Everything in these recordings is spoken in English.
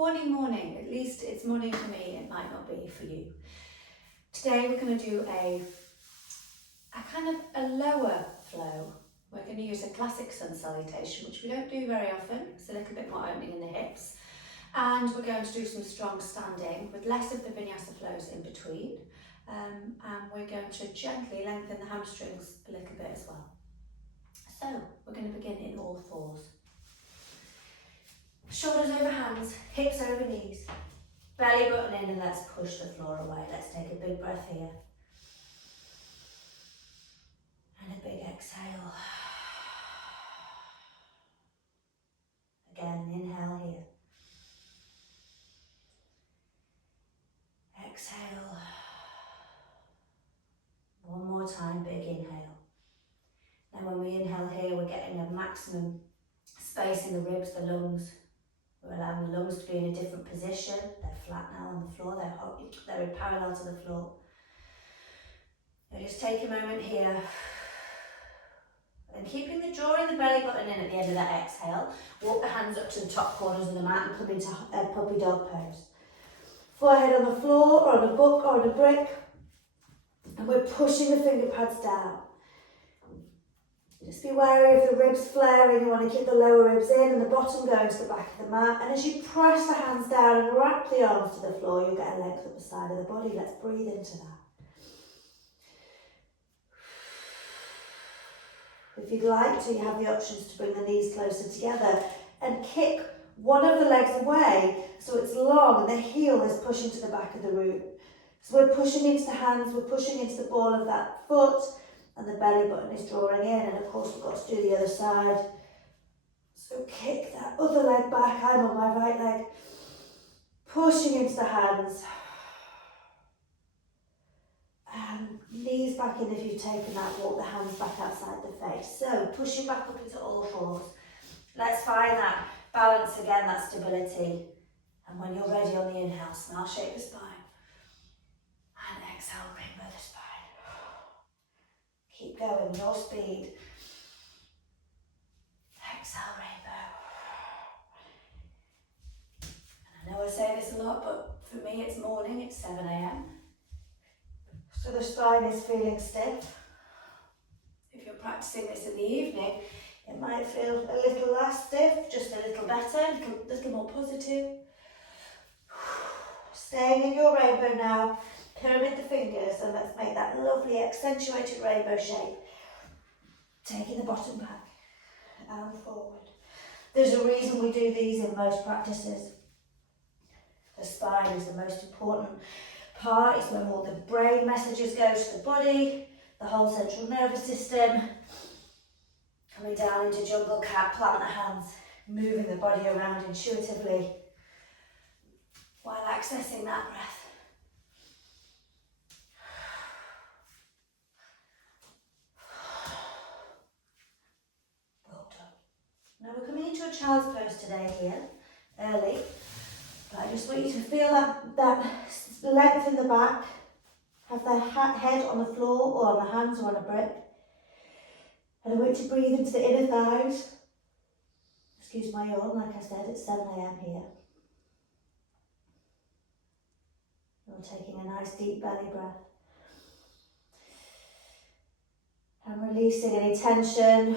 Morning. At least it's morning for me, it might not be for you. Today we're going to do a kind of a lower flow. We're going to use a classic sun salutation, which we don't do very often. It's a little bit more opening in the hips. And we're going to do some strong standing with less of the vinyasa flows in between. And we're going to gently lengthen the hamstrings a little bit as well. So we're going to begin in all fours. Shoulders over hands, hips over knees, belly button in, and let's push the floor away. Let's take a big breath here. And a big exhale. Again, inhale here. Exhale. One more time, big inhale. Now when we inhale here, we're getting a maximum space in the ribs, the lungs. We're allowing the lungs to be in a different position. They're flat now on the floor, they're parallel to the floor. Now just take a moment here. And keeping the jaw and the belly button in at the end of that exhale, walk the hands up to the top corners of the mat and come into a puppy dog pose. Forehead on the floor, or on a book, or on a brick. And we're pushing the finger pads down. Just be wary of the ribs flaring. You want to keep the lower ribs in and the bottom going to the back of the mat. And as you press the hands down and wrap the arms to the floor, you'll get a length up the side of the body. Let's breathe into that. If you'd like to, you have the options to bring the knees closer together and kick one of the legs away so it's long and the heel is pushing to the back of the root. So we're pushing into the hands, we're pushing into the ball of that foot, and the belly button is drawing in, and of course we've got to do the other side. So kick that other leg back, I'm on my right leg, pushing into the hands. And knees back in if you've taken that, walk the hands back outside the face. So pushing back up into all fours. Let's find that balance again, that stability. And when you're ready on the inhale, smile, shake the spine. And exhale, rainbow the spine. Keep going, your speed. Exhale, rainbow. And I know I say this a lot, but for me it's morning, it's 7 a.m. So the spine is feeling stiff. If you're practicing this in the evening, it might feel a little less stiff, just a little better, a little more positive. Staying in your rainbow now. Pyramid the fingers and let's make that lovely accentuated rainbow shape. Taking the bottom back and forward. There's a reason we do these in most practices. The spine is the most important part. It's when all the brain messages go to the body, the whole central nervous system. Coming down into jungle cat, plant the hands, moving the body around intuitively while accessing that breath. Now we're coming into a child's pose today here, early, but I just want you to feel that length in the back, have the head on the floor or on the hands or on a brick, and I want you to breathe into the inner thighs. Excuse my yawn, like I said, it's 7 a.m. here. We're taking a nice deep belly breath. And releasing any tension.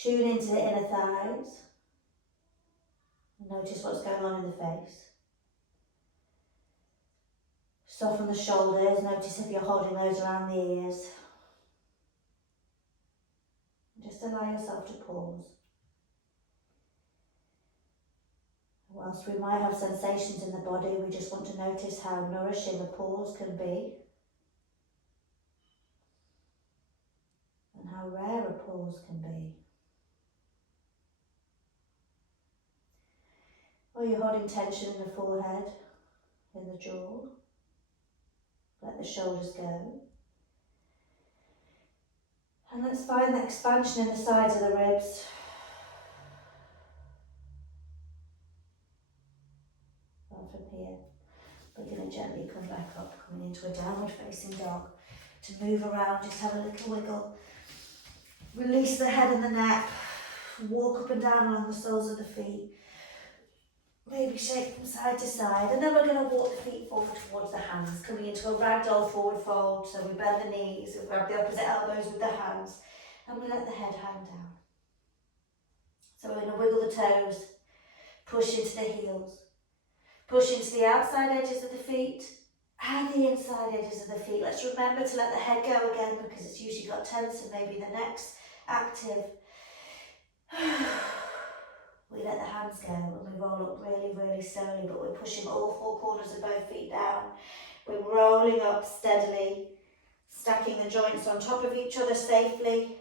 Tune into the inner thighs. Notice what's going on in the face. Soften the shoulders. Notice if you're holding those around the ears. Just allow yourself to pause. Whilst we might have sensations in the body, we just want to notice how nourishing a pause can be. And how rare a pause can be. Or you're holding tension in the forehead, in the jaw. Let the shoulders go. And let's find the expansion in the sides of the ribs. And from here, we're going to gently come back up, coming into a downward facing dog. To move around, just have a little wiggle. Release the head and the neck. Walk up and down along the soles of the feet. Maybe shake from side to side, and then we're going to walk the feet forward towards the hands, coming into a ragdoll forward fold. So we bend the knees, we grab the opposite elbows with the hands, and we let the head hang down. So we're going to wiggle the toes, push into the heels, push into the outside edges of the feet and the inside edges of the feet. Let's remember to let the head go again, because it's usually got tense and maybe the neck's active. We let the hands go and we roll up really, really slowly, but we're pushing all four corners of both feet down. We're rolling up steadily, stacking the joints on top of each other safely,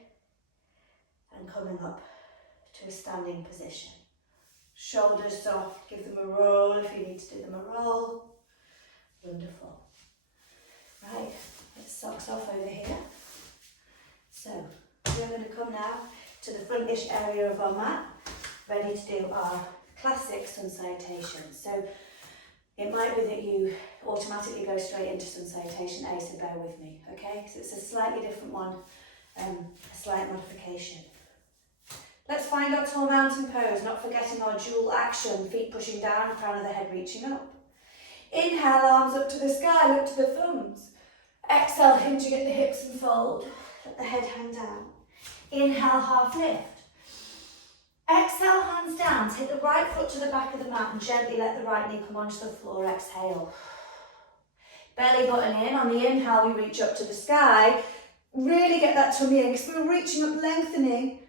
and coming up to a standing position. Shoulders soft, give them a roll if you need to do them a roll. Wonderful. Right, let's socks off over here. So we're going to come now to the frontish area of our mat, ready to do our classic sun salutation. So it might be that you automatically go straight into sun salutation A, so bear with me, okay? So it's a slightly different one, a slight modification. Let's find our tall mountain pose, not forgetting our dual action, feet pushing down, crown of the head reaching up. Inhale, arms up to the sky, look to the thumbs. Exhale, hinging at the hips and fold. Let the head hang down. Inhale, half lift. Exhale, hands down. Take the right foot to the back of the mat and gently let the right knee come onto the floor. Exhale. Belly button in. On the inhale, we reach up to the sky. Really get that tummy in because we're reaching up, lengthening.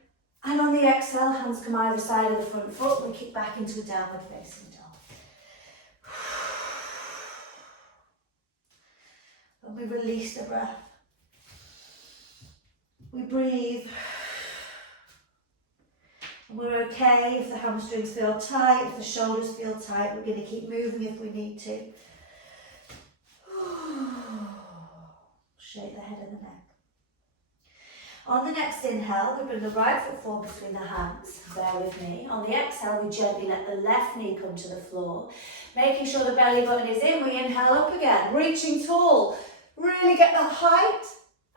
And on the exhale, hands come either side of the front foot. We kick back into a downward facing dog. And we release the breath. We breathe. And we're okay if the hamstrings feel tight, if the shoulders feel tight. We're going to keep moving if we need to. Shake the head and the neck. On the next inhale, we bring the right foot forward between the hands. Bear with me. On the exhale, we gently let the left knee come to the floor. Making sure the belly button is in, we inhale up again, reaching tall. Really get that height.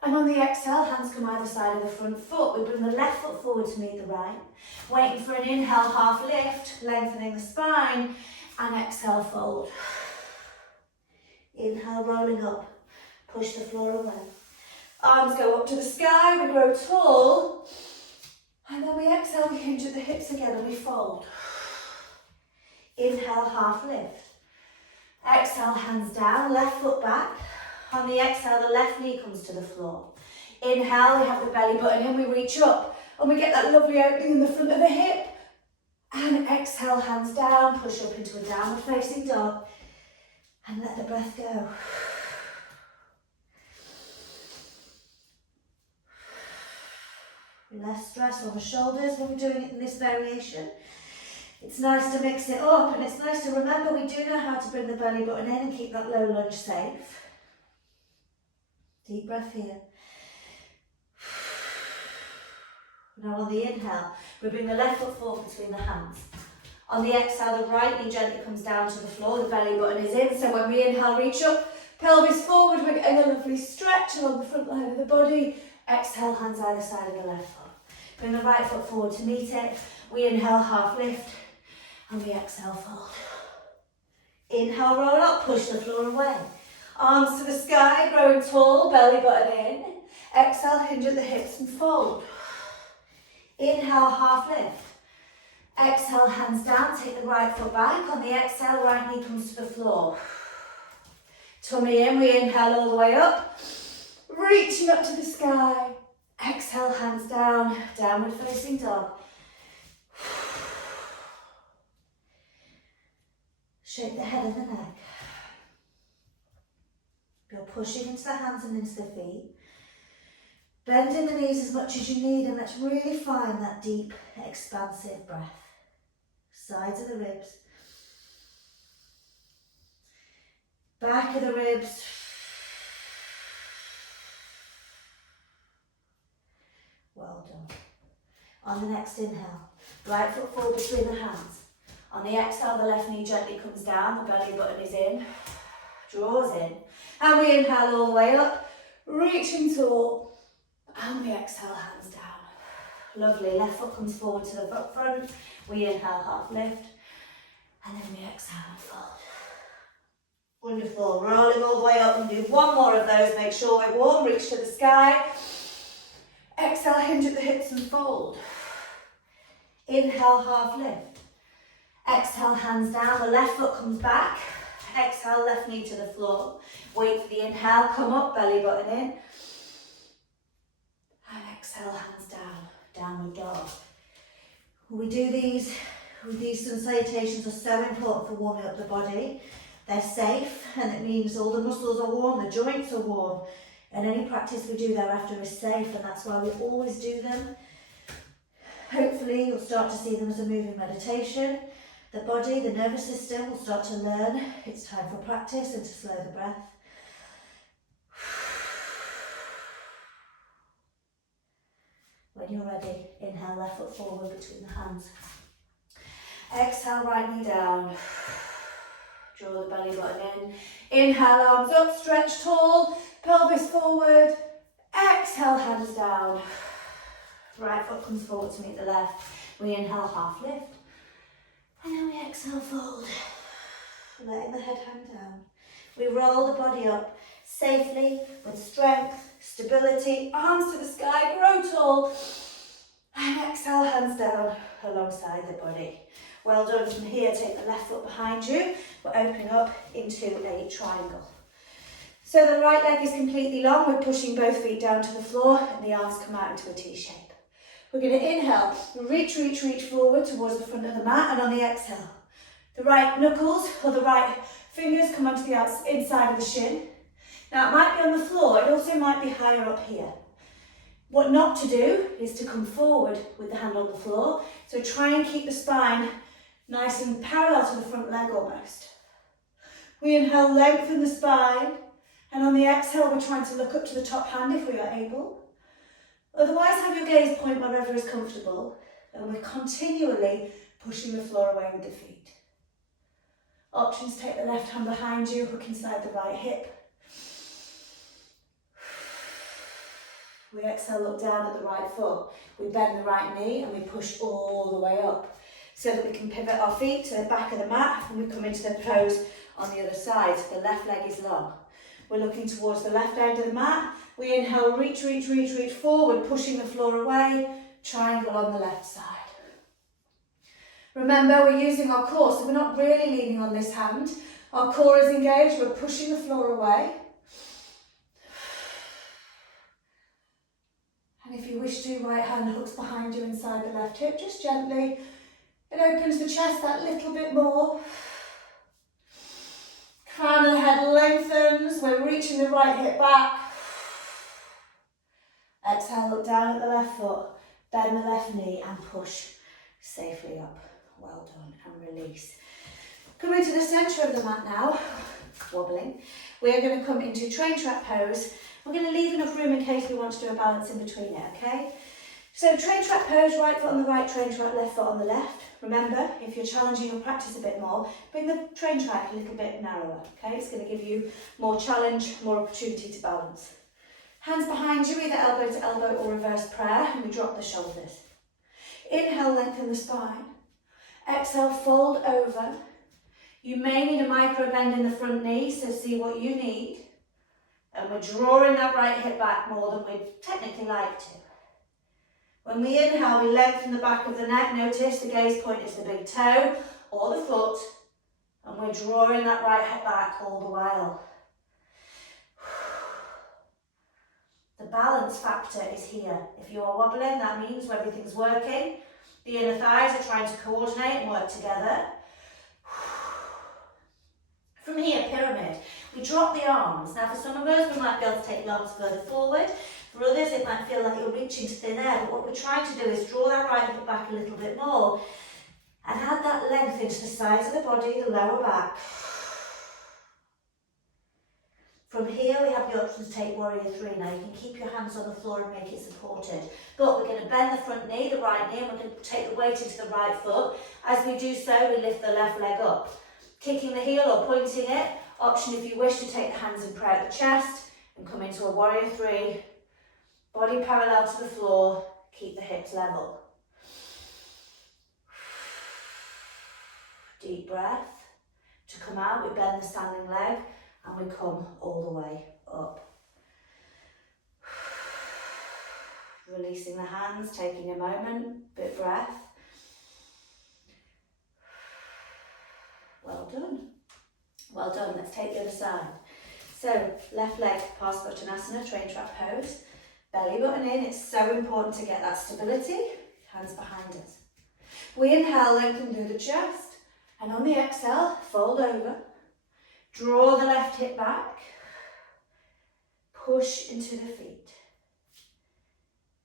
And on the exhale, hands come either side of the front foot. We bring the left foot forward to meet the right. Waiting for an inhale, half lift, lengthening the spine. And exhale, fold. Inhale, rolling up. Push the floor away. Arms go up to the sky, we grow tall. And then we exhale, we hinge at the hips again and we fold. Inhale, half lift. Exhale, hands down, left foot back. On the exhale, the left knee comes to the floor. Inhale, we have the belly button in, we reach up. And we get that lovely opening in the front of the hip. And exhale, hands down, push up into a downward facing dog. And let the breath go. Less stress on the shoulders when we're doing it in this variation. It's nice to mix it up, and it's nice to remember we do know how to bring the belly button in and keep that low lunge safe. Deep breath here. Now on the inhale, we bring the left foot forward between the hands. On the exhale, the right knee gently comes down to the floor, the belly button is in, so when we inhale, reach up, pelvis forward, we're getting a lovely stretch along the front line of the body. Exhale, hands either side of the left foot. Bring the right foot forward to meet it. We inhale, half lift, and we exhale, fold. Inhale, roll up, push the floor away. Arms to the sky, growing tall, belly button in. Exhale, hinge at the hips and fold. Inhale, half lift. Exhale, hands down, take the right foot back. On the exhale, right knee comes to the floor. Tummy in, we inhale all the way up. Reaching up to the sky. Exhale, hands down, downward facing dog. Shake the head and the neck. You're pushing into the hands and into the feet. Bending the knees as much as you need, and let's really find that deep, expansive breath. Sides of the ribs. Back of the ribs. Well done. On the next inhale, right foot forward between the hands. On the exhale, the left knee gently comes down, the belly button is in, draws in. And we inhale all the way up, reaching tall. And we exhale, hands down. Lovely. Left foot comes forward to the front. We inhale, half lift. And then we exhale and fold. Wonderful. Rolling all the way up and do one more of those. Make sure we're warm. Reach to the sky. Exhale, hinge at the hips and fold. Inhale, half lift. Exhale, hands down. The left foot comes back. Exhale, left knee to the floor. Wait for the inhale. Come up, belly button in. And exhale, hands down. Downward dog. We do these salutations are so important for warming up the body. They're safe, and it means all the muscles are warm, the joints are warm, and any practice we do thereafter is safe, and that's why we always do them. Hopefully you'll start to see them as a moving meditation. The body, the nervous system will start to learn it's time for practice and to slow the breath. When you're ready, inhale, left foot forward between the hands. Exhale, right knee down. Draw the belly button in. Inhale, arms up, stretch tall, pelvis forward. Exhale, hands down. Right foot comes forward to meet the left. We inhale, half lift. And then we exhale, fold. Letting the head hang down. We roll the body up safely with strength, stability, arms to the sky, grow tall. And exhale, hands down alongside the body. Well done. From here, take the left foot behind you. We're opening up into a triangle. So the right leg is completely long. We're pushing both feet down to the floor and the arms come out into a T shape. We're going to inhale, reach forward towards the front of the mat, and on the exhale, the right knuckles or the right fingers come onto the inside of the shin. Now it might be on the floor, it also might be higher up here. What not to do is to come forward with the hand on the floor. So try and keep the spine nice and parallel to the front leg almost. We inhale, lengthen the spine, and on the exhale we're trying to look up to the top hand if we are able. Otherwise, have your gaze point wherever is comfortable, and we're continually pushing the floor away with the feet. Options: take the left hand behind you, hook inside the right hip. We exhale, look down at the right foot. We bend the right knee and we push all the way up so that we can pivot our feet to the back of the mat and we come into the pose on the other side. So the left leg is long. We're looking towards the left end of the mat. We inhale, reach forward, pushing the floor away. Triangle on the left side. Remember, we're using our core, so we're not really leaning on this hand. Our core is engaged, we're pushing the floor away. And if you wish to, right hand hooks behind you inside the left hip, just gently. It opens the chest that little bit more. Crown of the head lengthens, we're reaching the right hip back. Exhale, look down at the left foot, bend the left knee and push safely up. Well done, and release. Coming to the centre of the mat now, wobbling. We're going to come into train track pose. We're going to leave enough room in case we want to do a balance in between it, okay? So train track pose, right foot on the right, train track, left foot on the left. Remember, if you're challenging your practice a bit more, bring the train track a little bit narrower, okay? It's going to give you more challenge, more opportunity to balance. Hands behind you, either elbow to elbow or reverse prayer, and we drop the shoulders. Inhale, lengthen the spine. Exhale, fold over. You may need a micro bend in the front knee, so see what you need. And we're drawing that right hip back more than we'd technically like to. When we inhale, we lengthen the back of the neck. Notice the gaze point is the big toe or the foot. And we're drawing that right hip back all the while. The balance factor is here. If you are wobbling, that means everything's working. The inner thighs are trying to coordinate and work together. From here, pyramid. We drop the arms. Now for some of us, we might be able to take the arms further forward. For others, it might feel like you're reaching to thin air. But what we're trying to do is draw that right hip back a little bit more and add that length into the sides of the body, the lower back. From here, we have the option to take warrior three. Now you can keep your hands on the floor and make it supported. But we're going to bend the front knee, the right knee, and we're going to take the weight into the right foot. As we do so, we lift the left leg up. Kicking the heel or pointing it. Option if you wish to take the hands in prayer at the chest and come into a warrior three. Body parallel to the floor. keep the hips level. Deep breath. To come out, we bend the standing leg and we come all the way up. Releasing the hands, taking a moment, bit breath. Well done. Well done. Let's take the other side. So, left leg, Parsvottanasana, train trap pose. Belly button in. It's so important to get that stability. Hands behind us. We inhale, lengthen through the chest. And on the exhale, fold over. Draw the left hip back. Push into the feet.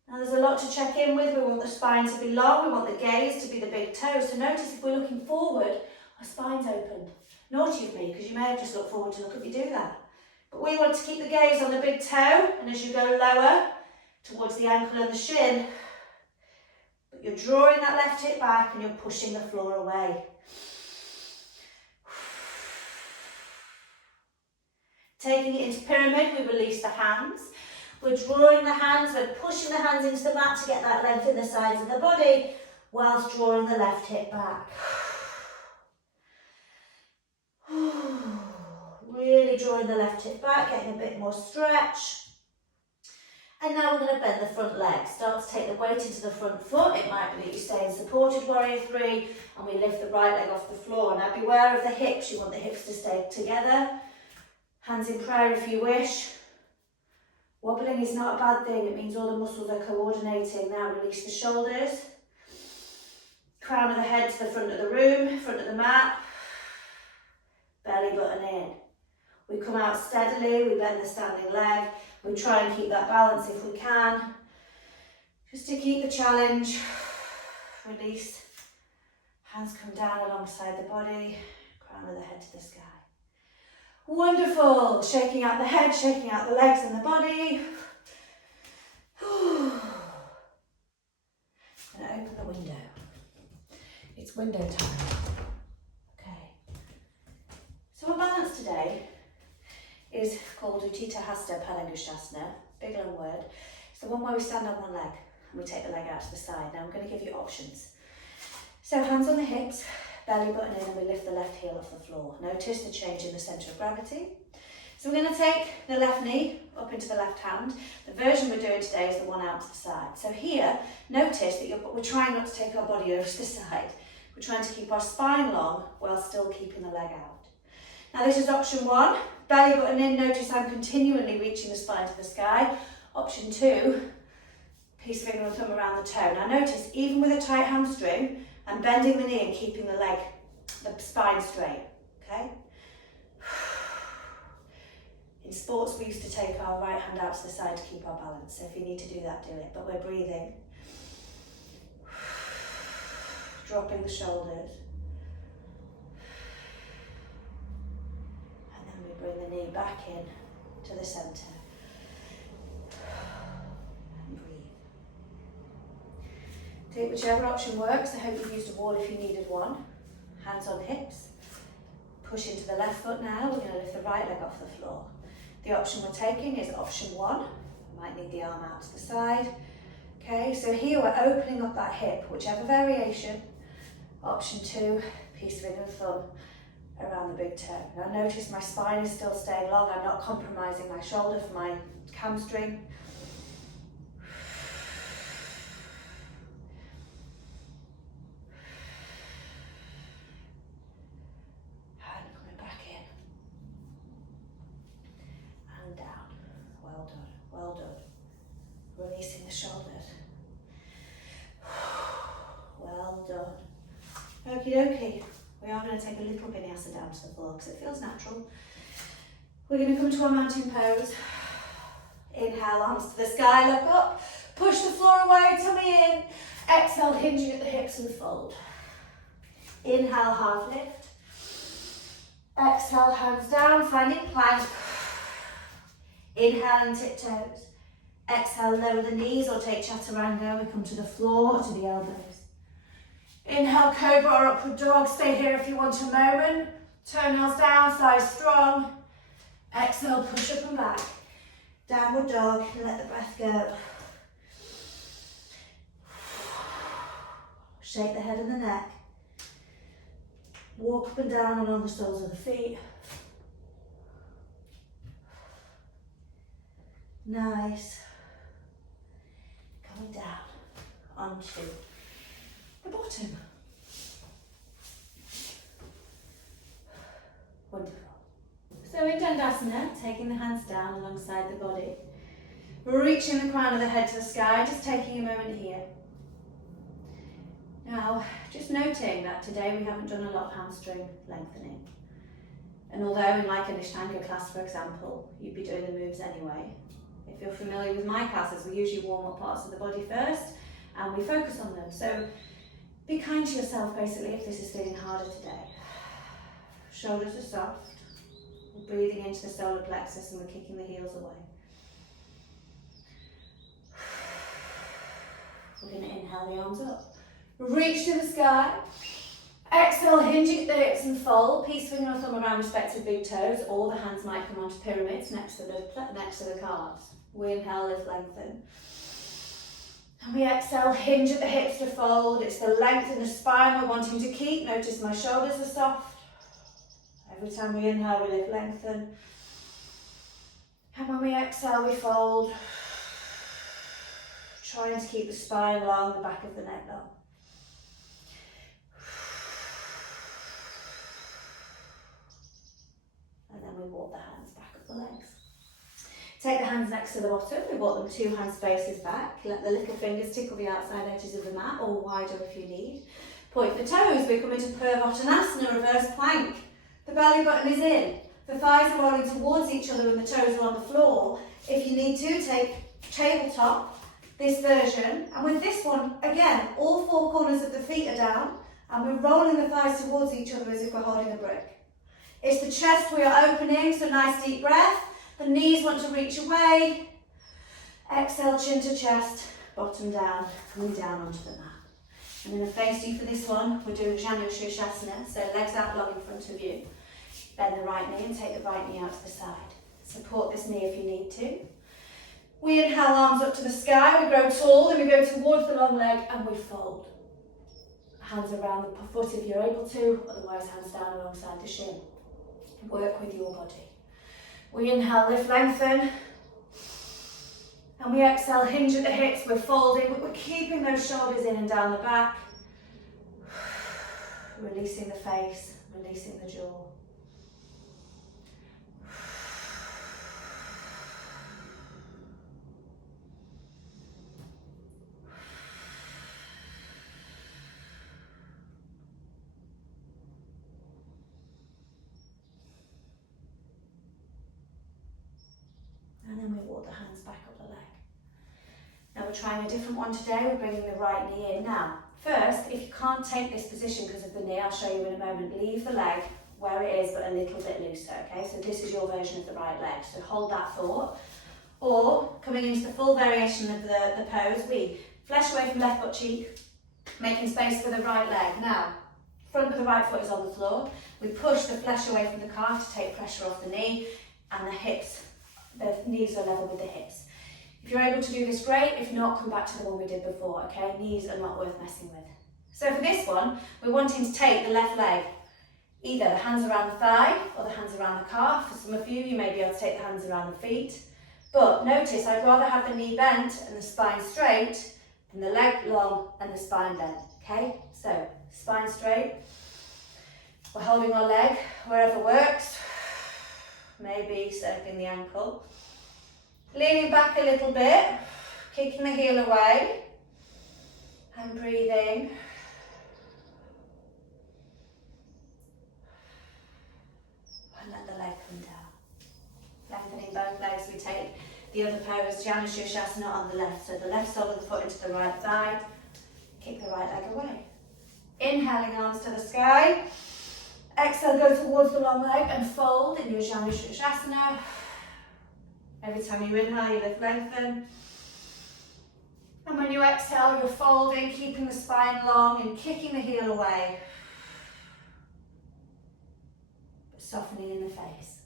Now there's a lot to check in with. We want the spine to be long. We want the gaze to be the big toe. So notice if we're looking forward, our spine's open. Naughty of me, because you may have just looked forward to look if you do that. But we want to keep the gaze on the big toe. And as you go lower towards the ankle and the shin, but you're drawing that left hip back and you're pushing the floor away. Taking it into pyramid, we release the hands. We're drawing the hands, we're pushing the hands into the mat to get that length in the sides of the body, whilst drawing the left hip back. Really drawing the left hip back, getting a bit more stretch. And now we're going to bend the front leg. Start to take the weight into the front foot. It might be that you stay in supported warrior 3 and we lift the right leg off the floor. Now beware of the hips, you want the hips to stay together. Hands in prayer if you wish. Wobbling is not a bad thing, it means all the muscles are coordinating. Now release the shoulders. Crown of the head to the front of the room, front of the mat. Belly button in. We come out steadily, we bend the standing leg. We try and keep that balance if we can. Just to keep the challenge. Release. Hands come down alongside the body. Crown of the head to the sky. Wonderful. Shaking out the head, shaking out the legs and the body. I'm going to open the window. It's window time. Okay. So our balance today is called Utthita Hasta Palangushasana. Big long word. It's the one where we stand on one leg and we take the leg out to the side. Now I'm going to give you options. So hands on the hips. Belly button in and we lift the left heel off the floor. Notice the change in the centre of gravity. So we're going to take the left knee up into the left hand. The version we're doing today is the one out to the side. So here, notice that we're trying not to take our body over to the side. We're trying to keep our spine long while still keeping the leg out. Now this is option 1. Belly button in, notice I'm continually reaching the spine to the sky. Option 2, peace finger and thumb around the toe. Now notice, even with a tight hamstring, I'm bending the knee and keeping the leg, the spine straight, okay? In sports, we used to take our right hand out to the side to keep our balance. So if you need to do that, do it. But we're breathing. Dropping the shoulders. And then we bring the knee back in to the centre. Take whichever option works. I hope you've used a wall if you needed one. Hands on hips. Push into the left foot now. We're going to lift the right leg off the floor. The option we're taking is option 1. Might need the arm out to the side. Okay, so here we're opening up that hip, whichever variation. Option 2, peace finger and thumb around the big toe. Now notice my spine is still staying long. I'm not compromising my shoulder for my hamstring. Well done. Releasing the shoulders. Well done. Okie dokie. We are going to take a little vinyasa down to the floor because it feels natural. We're going to come to our mountain pose. Inhale, arms to the sky, look up. Push the floor away, tummy in. Exhale, hinging at the hips and fold. Inhale, half lift. Exhale, hands down, finding plank. Inhale and tiptoes. Exhale, lower the knees or take chaturanga. We come to the floor or to the elbows. Inhale, cobra or upward dog. Stay here if you want a moment. Toenails down, thighs strong. Exhale, push up and back. Downward dog, let the breath go. Shake the head and the neck. Walk up and down along the soles of the feet. Nice. Coming down onto the bottom. Wonderful. So in Dandasana, taking the hands down alongside the body. Reaching the crown of the head to the sky, just taking a moment here. Now, just noting that today we haven't done a lot of hamstring lengthening. And although in like an Ashtanga class, for example, you'd be doing the moves anyway, if you're familiar with my classes, we usually warm up parts of the body first and we focus on them. So be kind to yourself basically if this is feeling harder today. Shoulders are soft. We're breathing into the solar plexus and we're kicking the heels away. We're going to inhale the arms up. Reach to the sky. Exhale, hinging at the hips and fold. Peace finger or thumb around respective big toes, or the hands might come onto pyramids next to the calves. We inhale, lift, lengthen. And we exhale, hinge at the hips to fold. It's the length in the spine we're wanting to keep. Notice my shoulders are soft. Every time we inhale, we lift, lengthen. And when we exhale, we fold. Trying to keep the spine long, the back of the neck long. And then we walk the hands back up the legs. Take the hands next to the bottom. We walk them 2 hand spaces back. Let the little fingers tickle the outside edges of the mat, or wider if you need. Point the toes. We come into Purvottanasana, reverse plank. The belly button is in. The thighs are rolling towards each other and the toes are on the floor. If you need to, take tabletop. This version, and with this one, again, all 4 corners of the feet are down and we're rolling the thighs towards each other as if we're holding a brick. It's the chest we are opening, so nice deep breath. The knees want to reach away. Exhale, chin to chest, bottom down, coming down onto the mat. I'm going to face you for this one. We're doing Shirshasana, so legs out long in front of you. Bend the right knee and take the right knee out to the side. Support this knee if you need to. We inhale, arms up to the sky, we grow tall, then we go towards the long leg and we fold. Hands around the foot if you're able to, otherwise hands down alongside the shin. Work with your body. We inhale, lift, lengthen. And we exhale, hinge at the hips, we're folding, but we're keeping those shoulders in and down the back. Releasing the face, releasing the jaw. And then we walk the hands back up the leg. Now we're trying a different one today. We're bringing the right knee in. Now, first, if you can't take this position because of the knee, I'll show you in a moment, leave the leg where it is, but a little bit looser, okay? So this is your version of the right leg. So hold that thought. Or, coming into the full variation of the pose, we flesh away from left butt cheek, making space for the right leg. Now, front of the right foot is on the floor. We push the flesh away from the calf to take pressure off the knee, and the hips, the knees are level with the hips. If you're able to do this, great. If not, come back to the one we did before, okay? Knees are not worth messing with. So for this one, we're wanting to take the left leg, either the hands around the thigh or the hands around the calf. For some of you, you may be able to take the hands around the feet. But notice, I'd rather have the knee bent and the spine straight than the leg long and the spine bent, okay? So, spine straight. We're holding our leg wherever works. Maybe circling the ankle. Leaning back a little bit, kicking the heel away, and breathing. And let the leg come down. Lengthening both legs, we take the other pose, Shirshasana on the left. So the left sole of the foot into the right thigh, kick the right leg away. Inhaling, arms to the sky. Exhale, go towards the long leg and fold in your Shirshasana. Every time you inhale, you lift, lengthen. And when you exhale, you're folding, keeping the spine long and kicking the heel away. But softening in the face.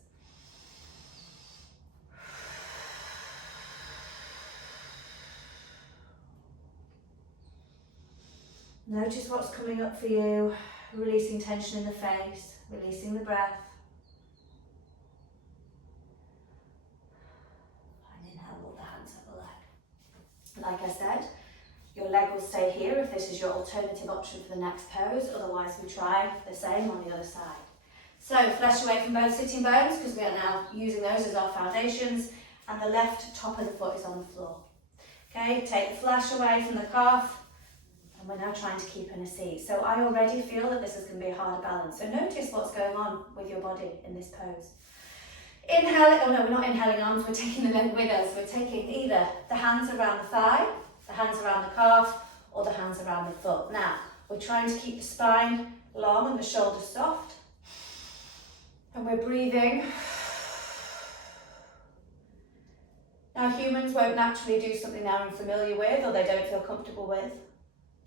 Notice what's coming up for you, releasing tension in the face, releasing the breath. And inhale, roll the hands up the leg. Like I said, your leg will stay here if this is your alternative option for the next pose, otherwise we try the same on the other side. So flesh away from both sitting bones, because we are now using those as our foundations, and the left top of the foot is on the floor. Okay, take the flesh away from the calf, and we're now trying to keep in a seat. So I already feel that this is going to be a harder balance, so notice what's going on with your body in this pose. Inhale, oh no, we're not inhaling arms, we're taking them in with us. We're taking either the hands around the thigh, the hands around the calf, or the hands around the foot. Now, we're trying to keep the spine long and the shoulders soft. And we're breathing. Now, humans won't naturally do something they're unfamiliar with or they don't feel comfortable with.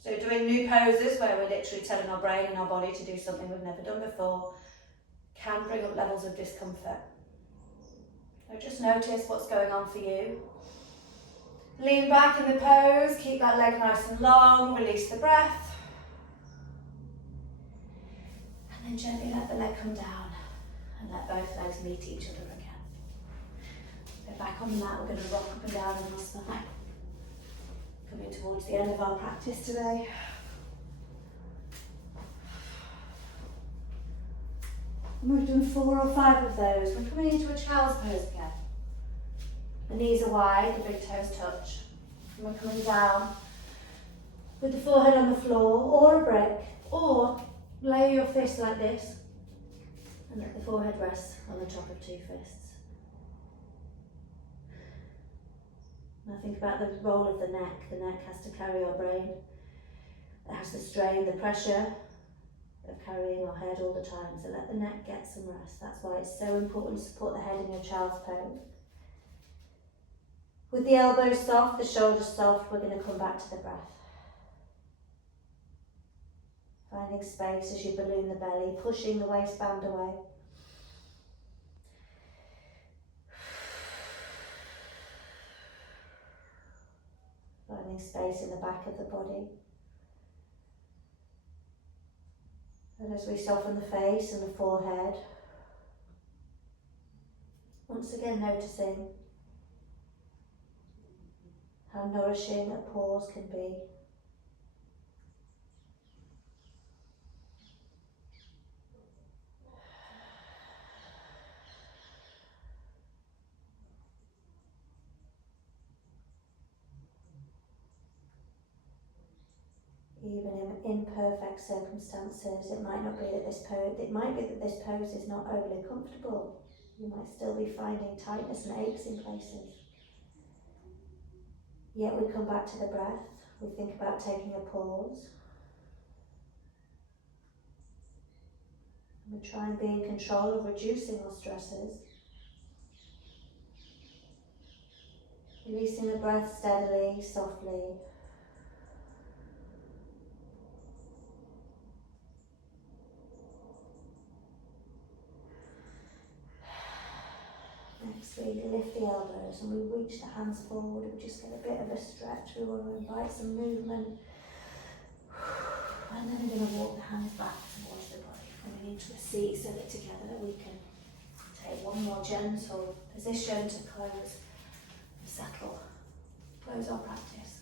So doing new poses where we're literally telling our brain and our body to do something we've never done before can bring up levels of discomfort. So just notice what's going on for you. Lean back in the pose, keep that leg nice and long, release the breath. And then gently let the leg come down and let both legs meet each other again. So back on the mat, we're going to rock up and down in our spine. Coming towards the end of our practice today. And we've done 4 or 5 of those. We're coming into a child's pose again. The knees are wide, the big toes touch. And we're coming down with the forehead on the floor or a brick, or lay your fists like this and let the forehead rest on the top of 2 fists. Now think about the role of the neck. The neck has to carry our brain. It has to strain the pressure of carrying our head all the time. So let the neck get some rest. That's why it's so important to support the head in your child's pose. With the elbows soft, the shoulders soft, we're going to come back to the breath. Finding space as you balloon the belly, pushing the waistband away. Finding space in the back of the body. And as we soften the face and the forehead, once again noticing how nourishing a pause can be. Even in imperfect circumstances, it might not be that this pose, it might be that this pose is not overly comfortable. You might still be finding tightness and aches in places. Yet we come back to the breath. We think about taking a pause. And we try and be in control of reducing our stresses. Releasing the breath steadily, softly. Next we lift the elbows and we reach the hands forward. We just get a bit of a stretch. We want to invite some movement. And then we're going to walk the hands back towards the body, coming into a seat so that together we can take one more gentle position to close and settle. Close our practice.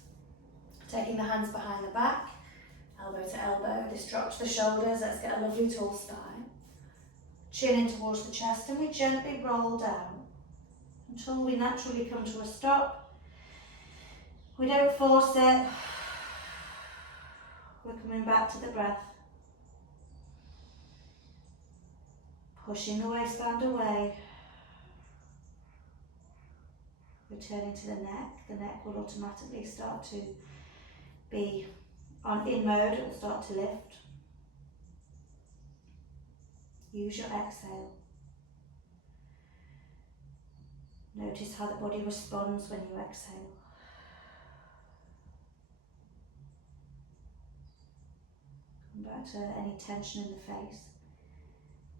Taking the hands behind the back, elbow to elbow. This drops the shoulders. Let's get a lovely tall spine. Chin in towards the chest, and we gently roll down until we naturally come to a stop. We don't force it. We're coming back to the breath. Pushing the waistband away. Returning to the neck. The neck will automatically start to be in mode. It will start to lift. Use your exhale. Notice how the body responds when you exhale. Come back to any tension in the face,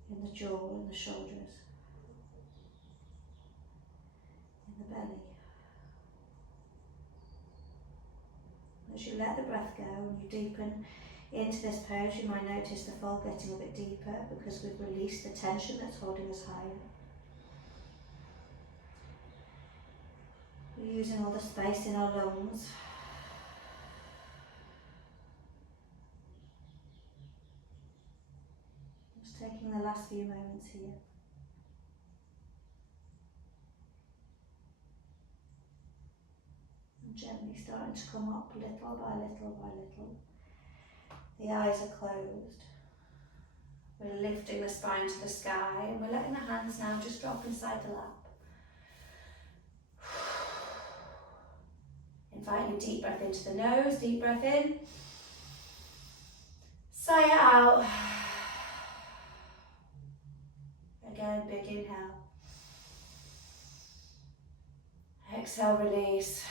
in the jaw, in the shoulders, in the belly. As you let the breath go and you deepen into this pose, you might notice the fold getting a bit deeper because we've released the tension that's holding us higher. We're using all the space in our lungs. Just taking the last few moments here. And gently starting to come up little by little by little. The eyes are closed. We're lifting the spine to the sky and we're letting the hands now just drop inside the lap. Inviting a deep breath into the nose, deep breath in. Sigh it out. Again, big inhale. Exhale, release.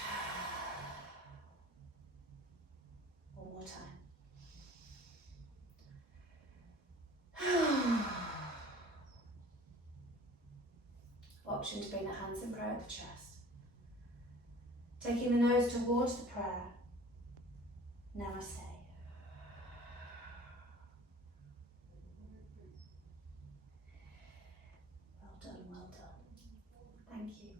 One more time. Option to bring the hands in prayer at the chest. Taking the nose towards the prayer. Namaste. Well done, well done. Thank you.